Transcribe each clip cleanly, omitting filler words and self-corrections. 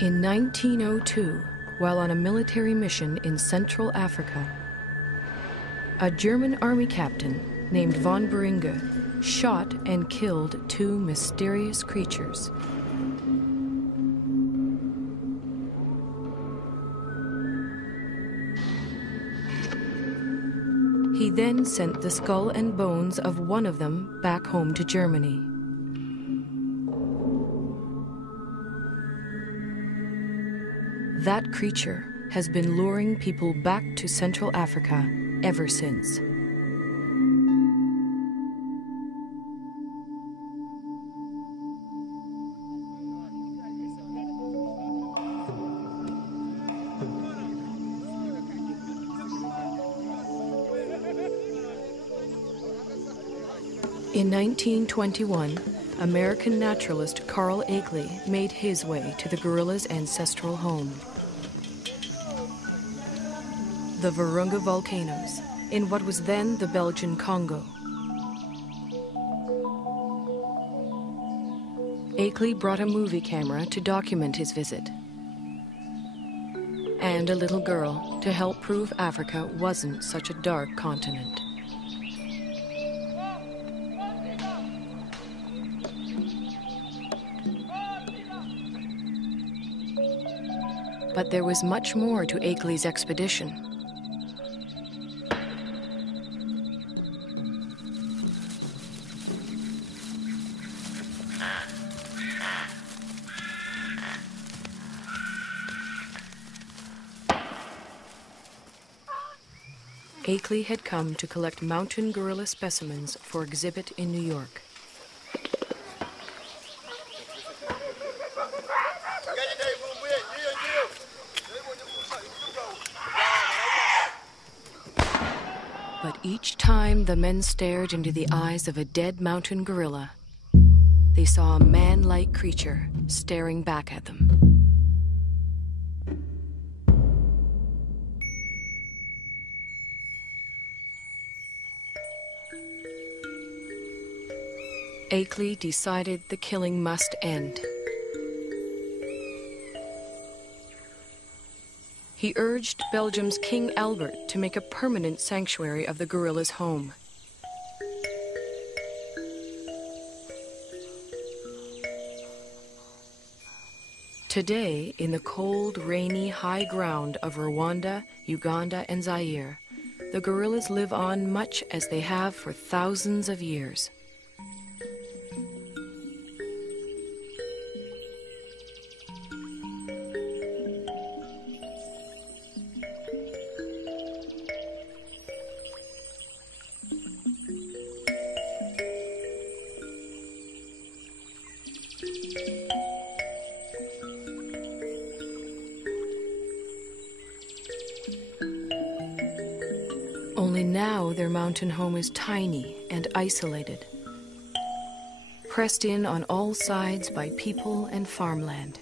In 1902, while on a military mission in Central Africa, a German army captain named von Beringe shot and killed two mysterious creatures. He then sent the skull and bones of one of them back home to Germany. That creature has been luring people back to Central Africa ever since. In 1921, American naturalist Carl Akeley made his way to the gorilla's ancestral home. The Virunga volcanoes, in what was then the Belgian Congo. Akeley brought a movie camera to document his visit, and a little girl to help prove Africa wasn't such a dark continent. But there was much more to Akeley's expedition. Akeley had come to collect mountain gorilla specimens for exhibit in New York. But each time the men stared into the eyes of a dead mountain gorilla, they saw a man-like creature staring back at them. Akeley decided the killing must end. He urged Belgium's King Albert to make a permanent sanctuary of the gorilla's home. Today, in the cold, rainy high ground of Rwanda, Uganda, and Zaire, the gorillas live on much as they have for thousands of years. Only now their mountain home is tiny and isolated, pressed in on all sides by people and farmland.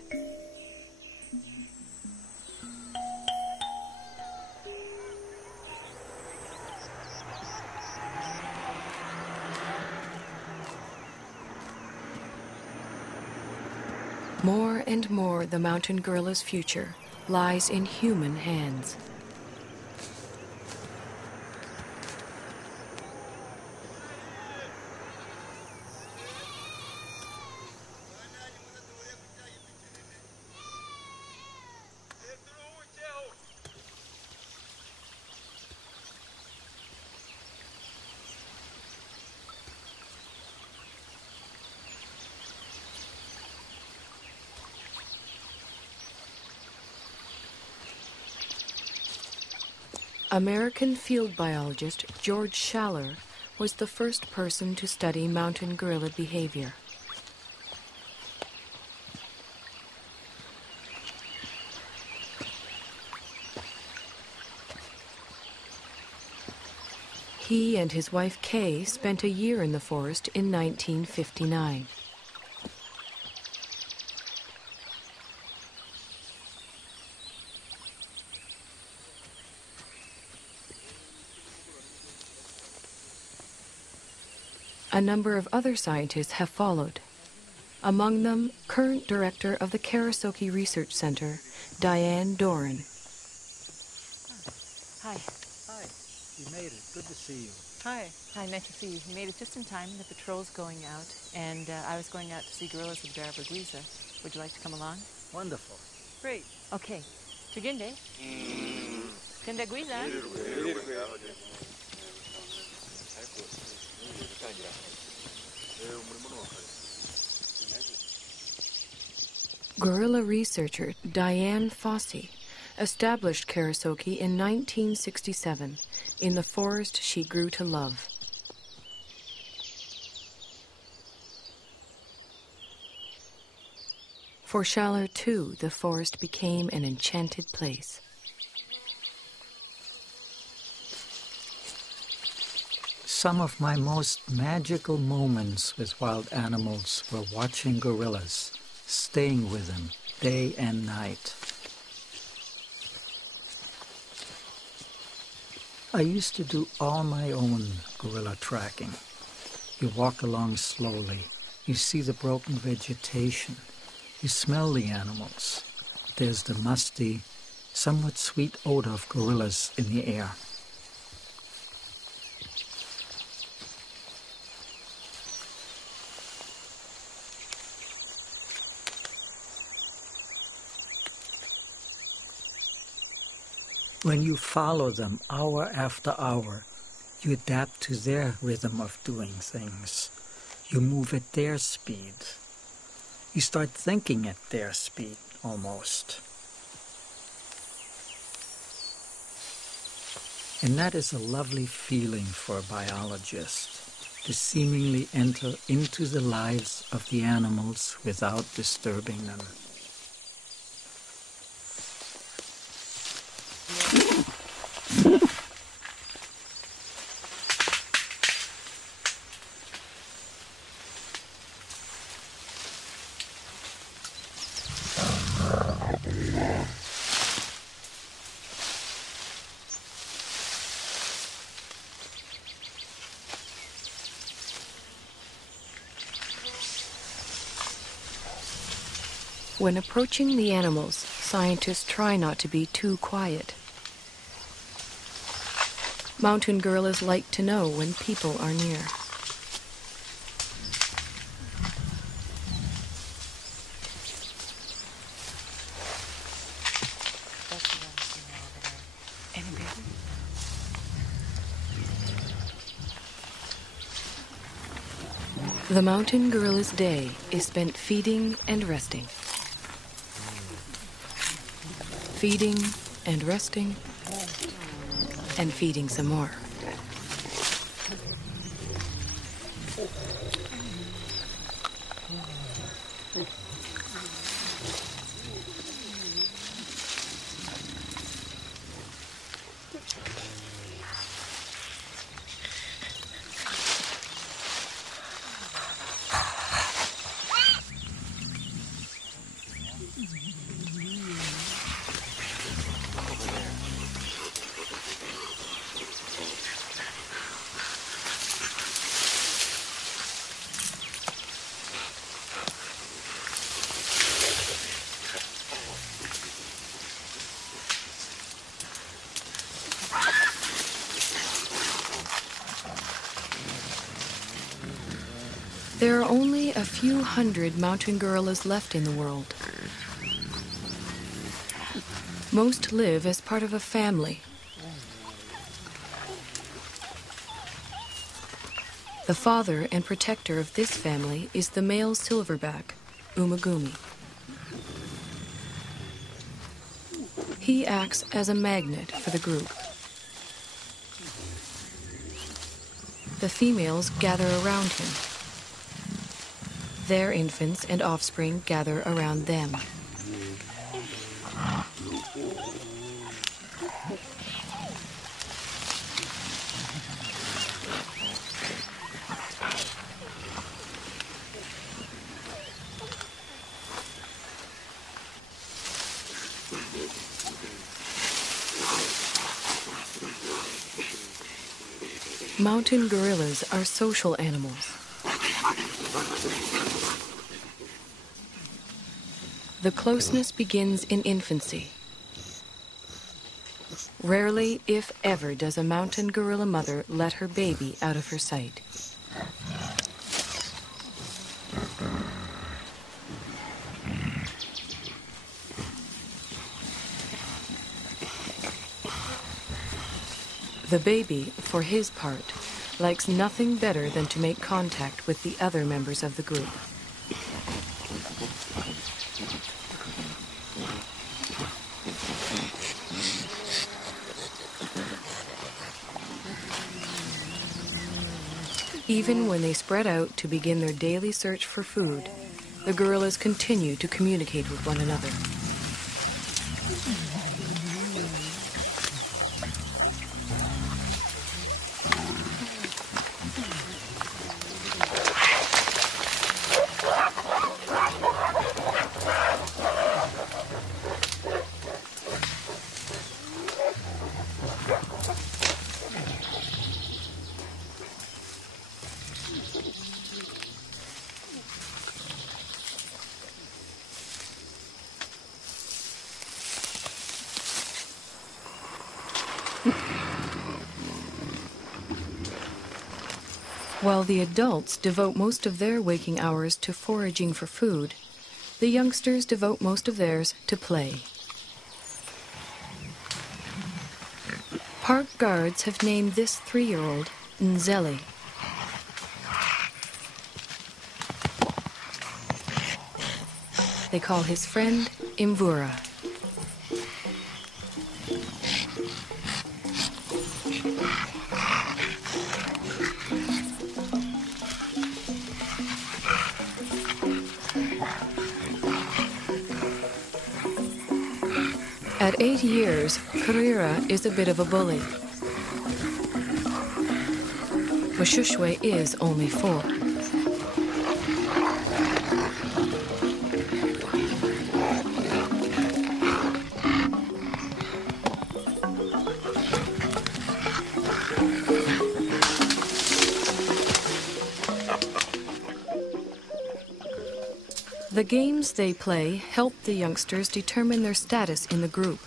More and more, the mountain gorilla's future lies in human hands. American field biologist George Schaller was the first person to study mountain gorilla behavior. He and his wife Kay spent a year in the forest in 1959. A number of other scientists have followed, among them current director of the Karasaki Research Center, Diane Doran. Hi. Hi. You made it. Good to see you. Hi. Hi, nice to see you. You made it just in time. The patrol's going out, and I was going out to see gorillas with Barabaguiza. Would you like to come along? Wonderful. Great. Okay. Tuginde. Tendaguiza. Gorilla researcher Diane Fossey established Karasaki in 1967 in the forest she grew to love. For Schaller, too, the forest became an enchanted place. Some of my most magical moments with wild animals were watching gorillas, staying with them day and night. I used to do all my own gorilla tracking. You walk along slowly, you see the broken vegetation, you smell the animals. There's the musty, somewhat sweet odor of gorillas in the air. When you follow them hour after hour, you adapt to their rhythm of doing things. You move at their speed. You start thinking at their speed, almost. And that is a lovely feeling for a biologist, to seemingly enter into the lives of the animals without disturbing them. When approaching the animals, scientists try not to be too quiet. Mountain gorillas like to know when people are near. The mountain gorilla's day is spent feeding and resting. Feeding and resting, and feeding some more. There are only a few hundred mountain gorillas left in the world. Most live as part of a family. The father and protector of this family is the male silverback, Umagumi. He acts as a magnet for the group. The females gather around him. Their infants and offspring gather around them. Mountain gorillas are social animals. The closeness begins in infancy. Rarely, if ever, does a mountain gorilla mother let her baby out of her sight. The baby, for his part, likes nothing better than to make contact with the other members of the group. Even when they spread out to begin their daily search for food, the gorillas continue to communicate with one another. While the adults devote most of their waking hours to foraging for food, the youngsters devote most of theirs to play. Park guards have named this 3-year-old Nzeli. They call his friend Imvura. At 8 years, Karira is a bit of a bully. Mashushwe is only 4. The games they play help the youngsters determine their status in the group.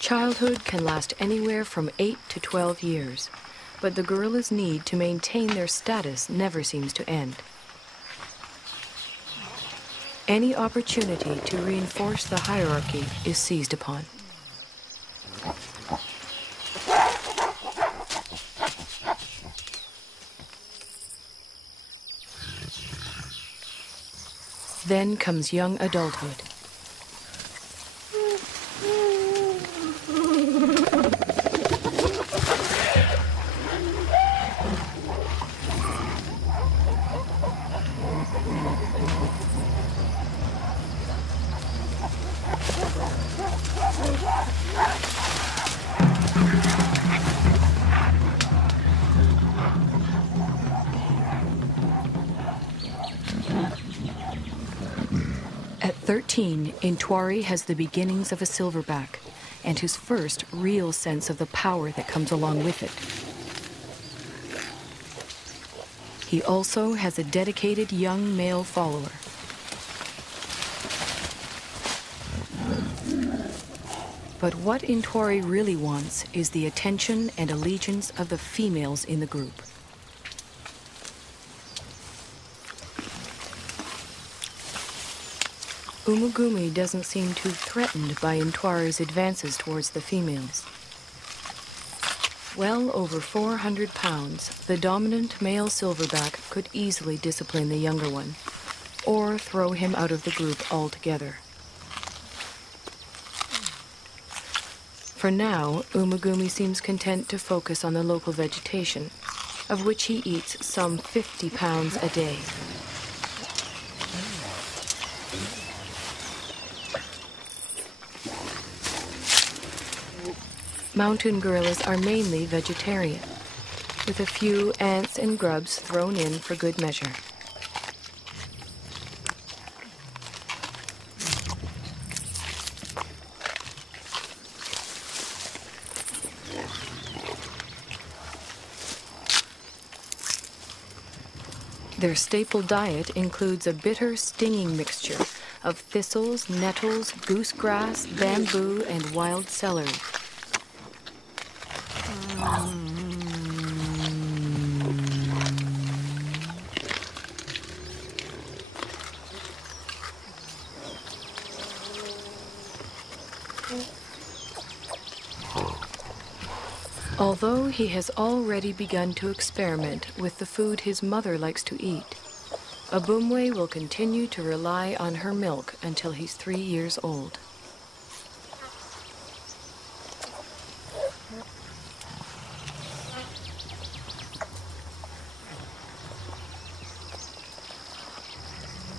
Childhood can last anywhere from 8 to 12 years, but the gorillas' need to maintain their status never seems to end. Any opportunity to reinforce the hierarchy is seized upon. Then comes young adulthood. At 13, Intwari has the beginnings of a silverback and his first real sense of the power that comes along with it. He also has a dedicated young male follower. But what Intwari really wants is the attention and allegiance of the females in the group. Umugumi doesn't seem too threatened by Intwari's advances towards the females. Well over 400 pounds, the dominant male silverback could easily discipline the younger one, or throw him out of the group altogether. For now, Umugumi seems content to focus on the local vegetation, of which he eats some 50 pounds a day. Mountain gorillas are mainly vegetarian, with a few ants and grubs thrown in for good measure. Their staple diet includes a bitter, stinging mixture of thistles, nettles, goosegrass, bamboo, and wild celery. Although he has already begun to experiment with the food his mother likes to eat, Abumwe will continue to rely on her milk until he's 3 years old.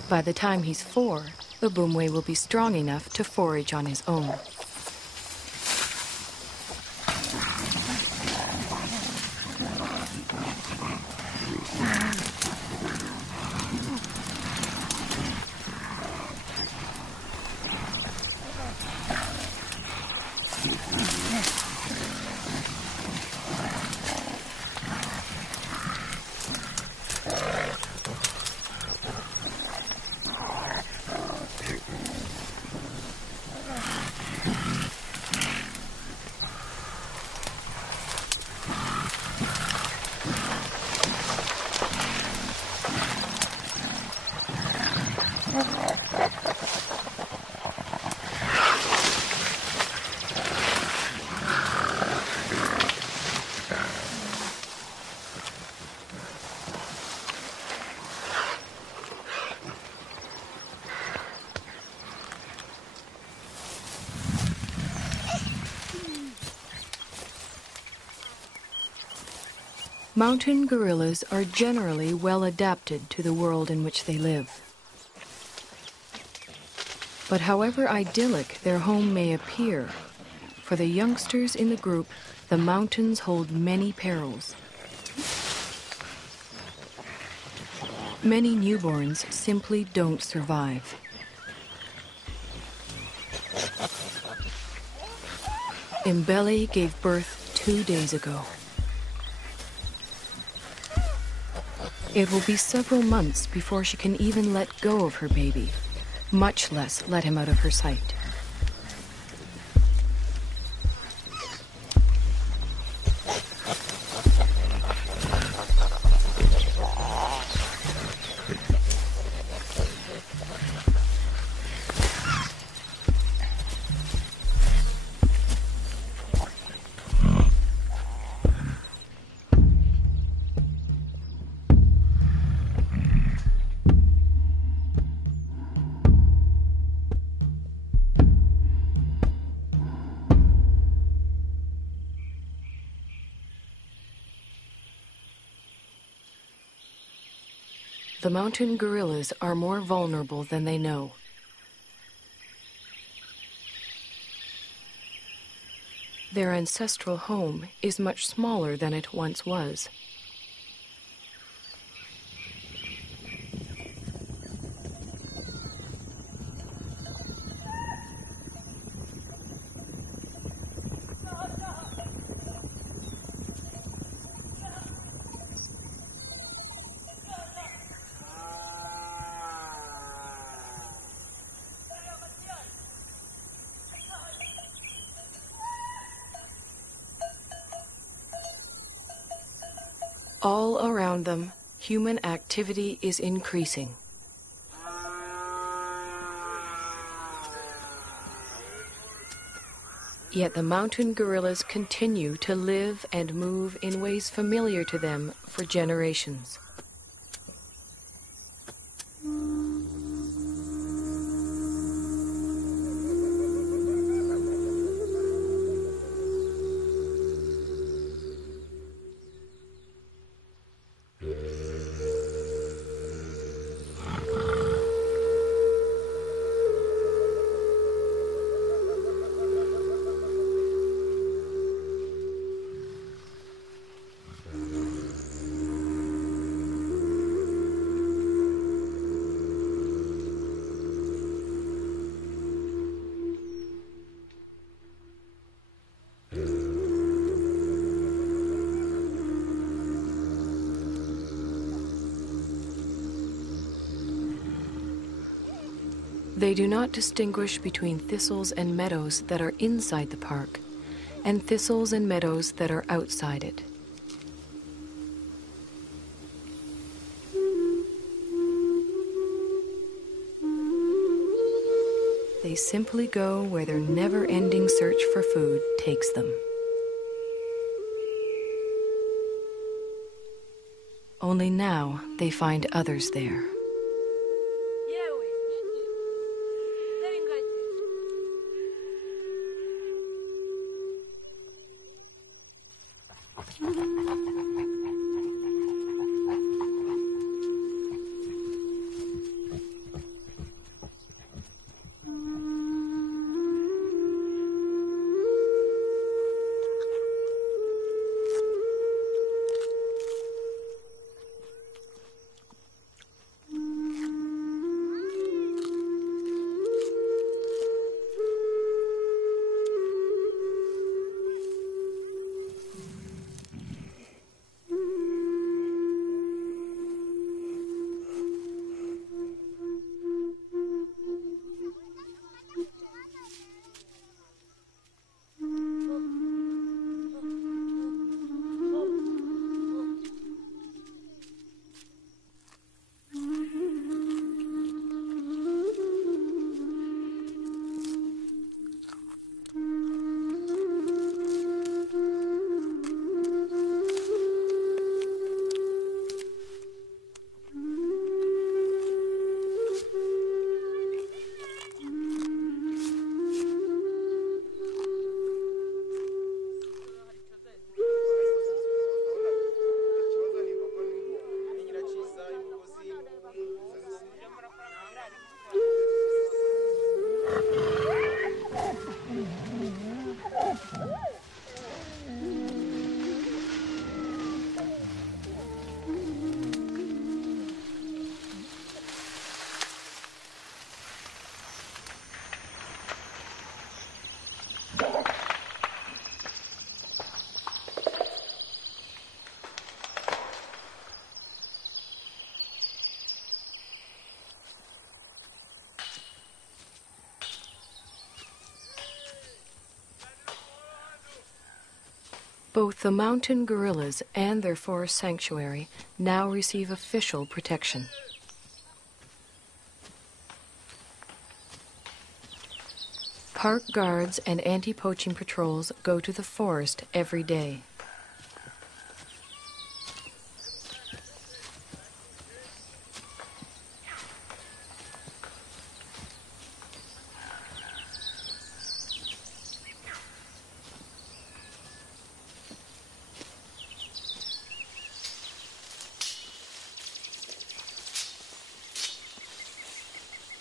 By the time he's 4, Abumwe will be strong enough to forage on his own. Mountain gorillas are generally well adapted to the world in which they live. But however idyllic their home may appear, for the youngsters in the group, the mountains hold many perils. Many newborns simply don't survive. Mbele gave birth 2 days ago. It will be several months before she can even let go of her baby, much less let him out of her sight. The mountain gorillas are more vulnerable than they know. Their ancestral home is much smaller than it once was. All around them, human activity is increasing. Yet the mountain gorillas continue to live and move in ways familiar to them for generations. They do not distinguish between thistles and meadows that are inside the park and thistles and meadows that are outside it. They simply go where their never-ending search for food takes them. Only now they find others there. Both the mountain gorillas and their forest sanctuary now receive official protection. Park guards and anti-poaching patrols go to the forest every day.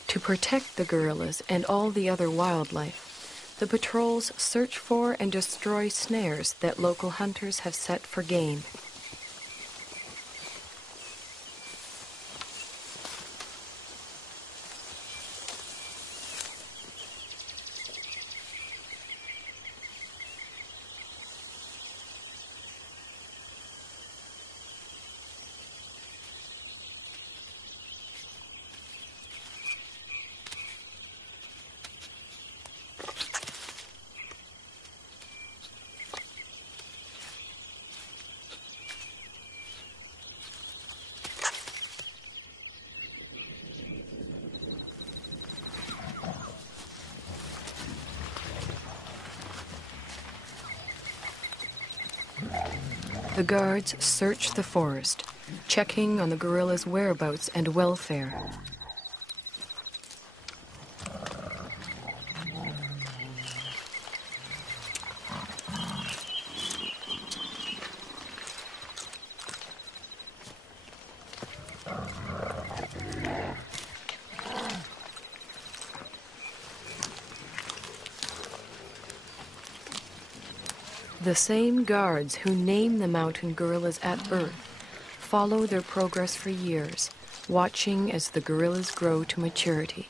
To protect the gorillas and all the other wildlife, the patrols search for and destroy snares that local hunters have set for game. The guards search the forest, checking on the gorillas' whereabouts and welfare. The same guards who name the mountain gorillas at birth follow their progress for years, watching as the gorillas grow to maturity.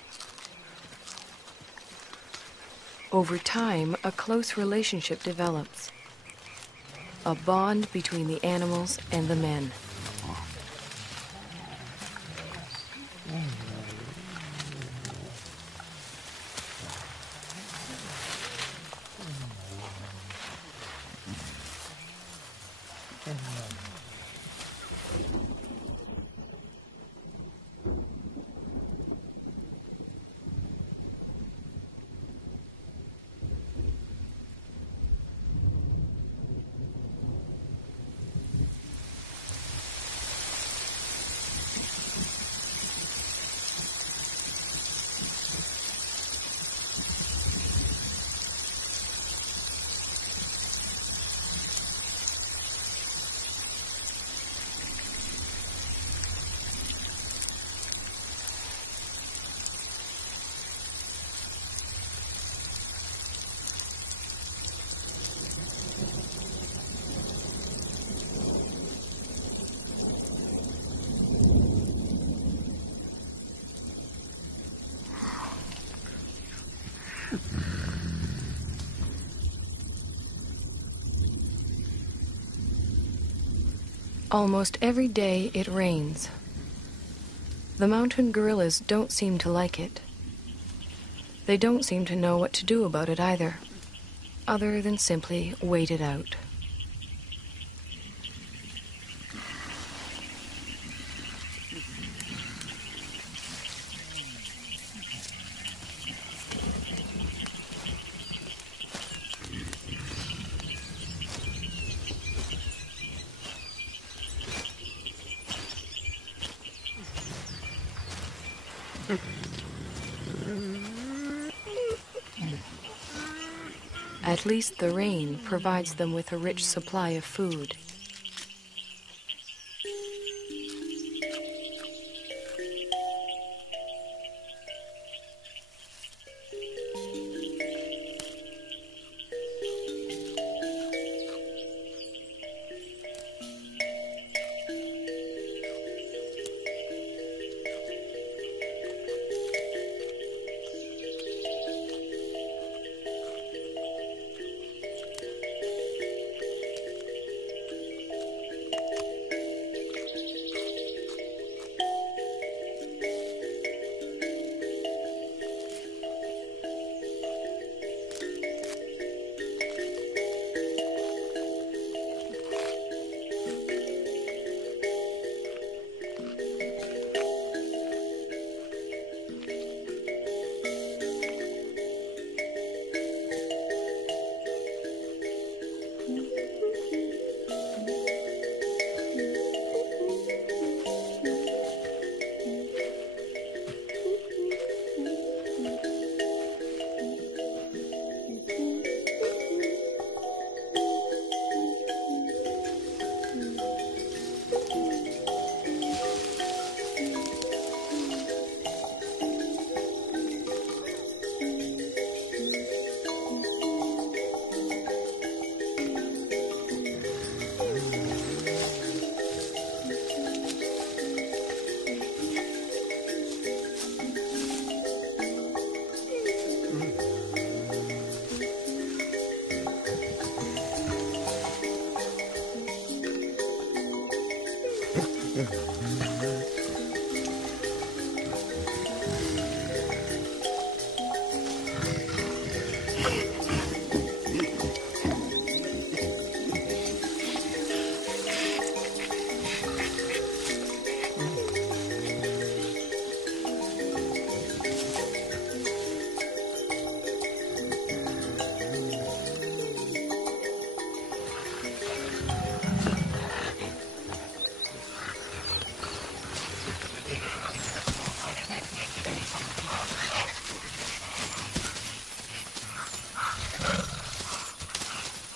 Over time, a close relationship develops, a bond between the animals and the men. Almost every day it rains. The mountain gorillas don't seem to like it. They don't seem to know what to do about it either, other than simply wait it out. At least the rain provides them with a rich supply of food.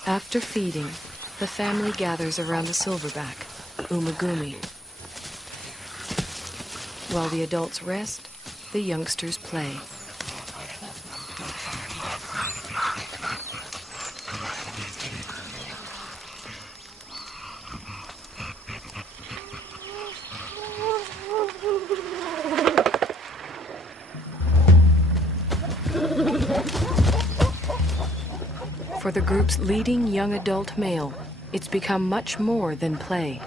After feeding, the family gathers around the silverback, Umagumi. While the adults rest, the youngsters play. For the group's leading young adult male, it's become much more than play.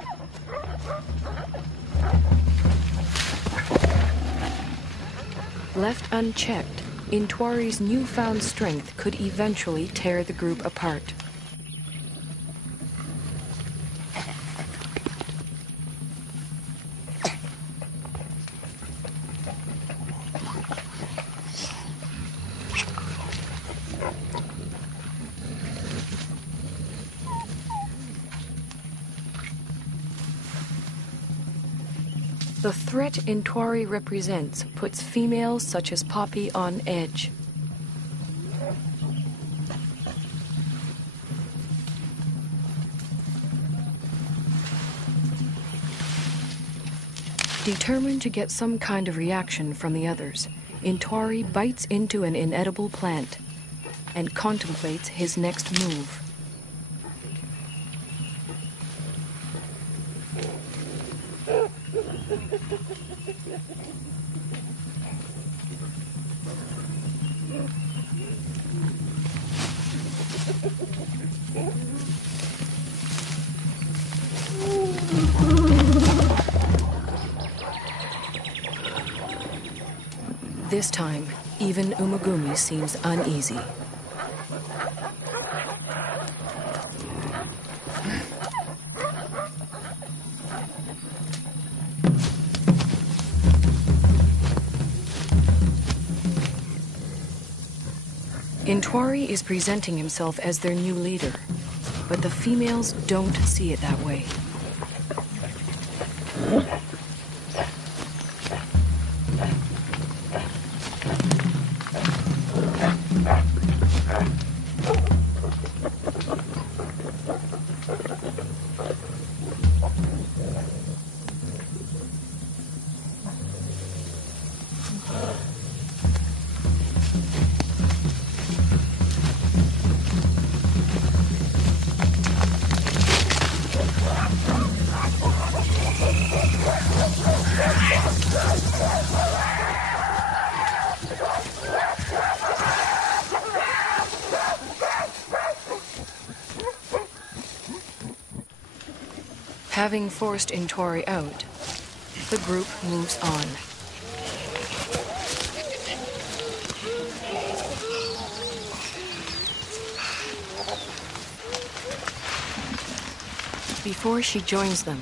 Left unchecked, Intwari's newfound strength could eventually tear the group apart. The threat Intwari represents puts females such as Poppy on edge. Determined to get some kind of reaction from the others, Intwari bites into an inedible plant and contemplates his next move. This time, even Umagumi seems uneasy. Intwari is presenting himself as their new leader, but the females don't see it that way. Having forced Intwari out, the group moves on. Before she joins them,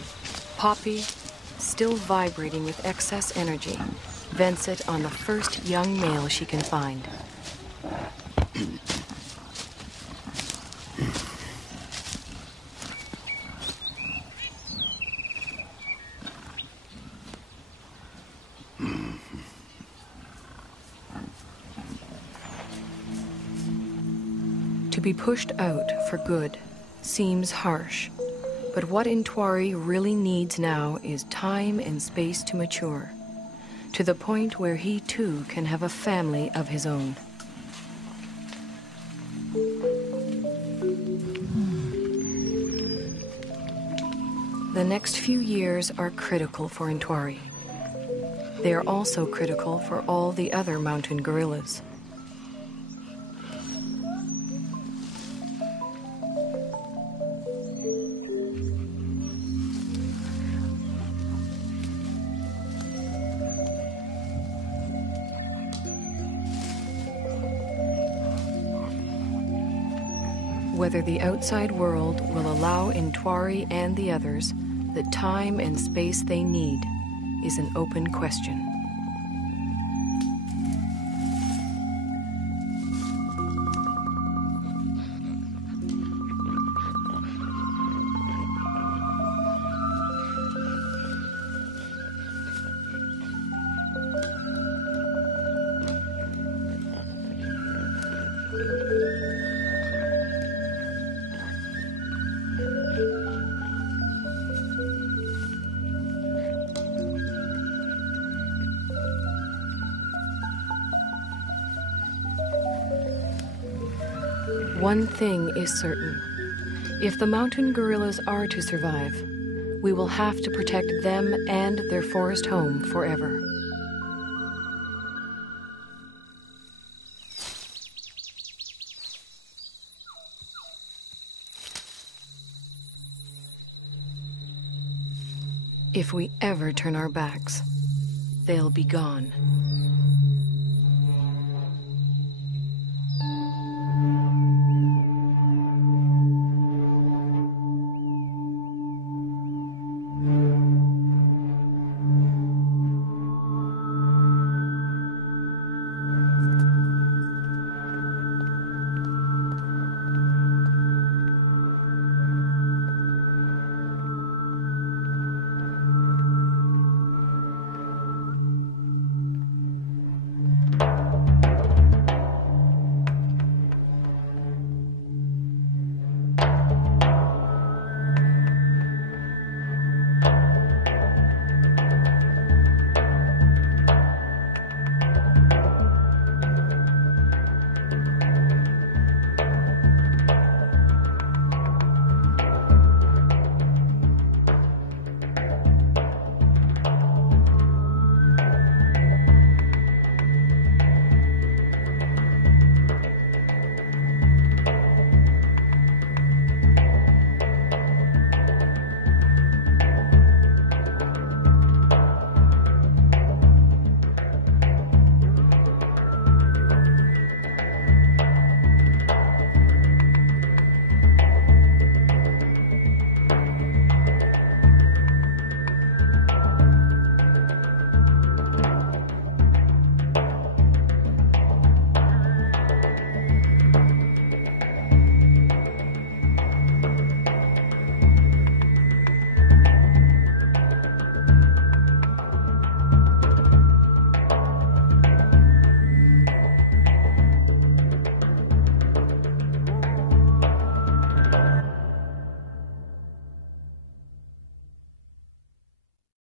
Poppy, still vibrating with excess energy, vents it on the first young male she can find. To be pushed out for good seems harsh, but what Intwari really needs now is time and space to mature, to the point where he too can have a family of his own. The next few years are critical for Intwari. They are also critical for all the other mountain gorillas. Whether the outside world will allow Intwari and the others the time and space they need is an open question. One thing is certain. If the mountain gorillas are to survive, we will have to protect them and their forest home forever. If we ever turn our backs, they'll be gone.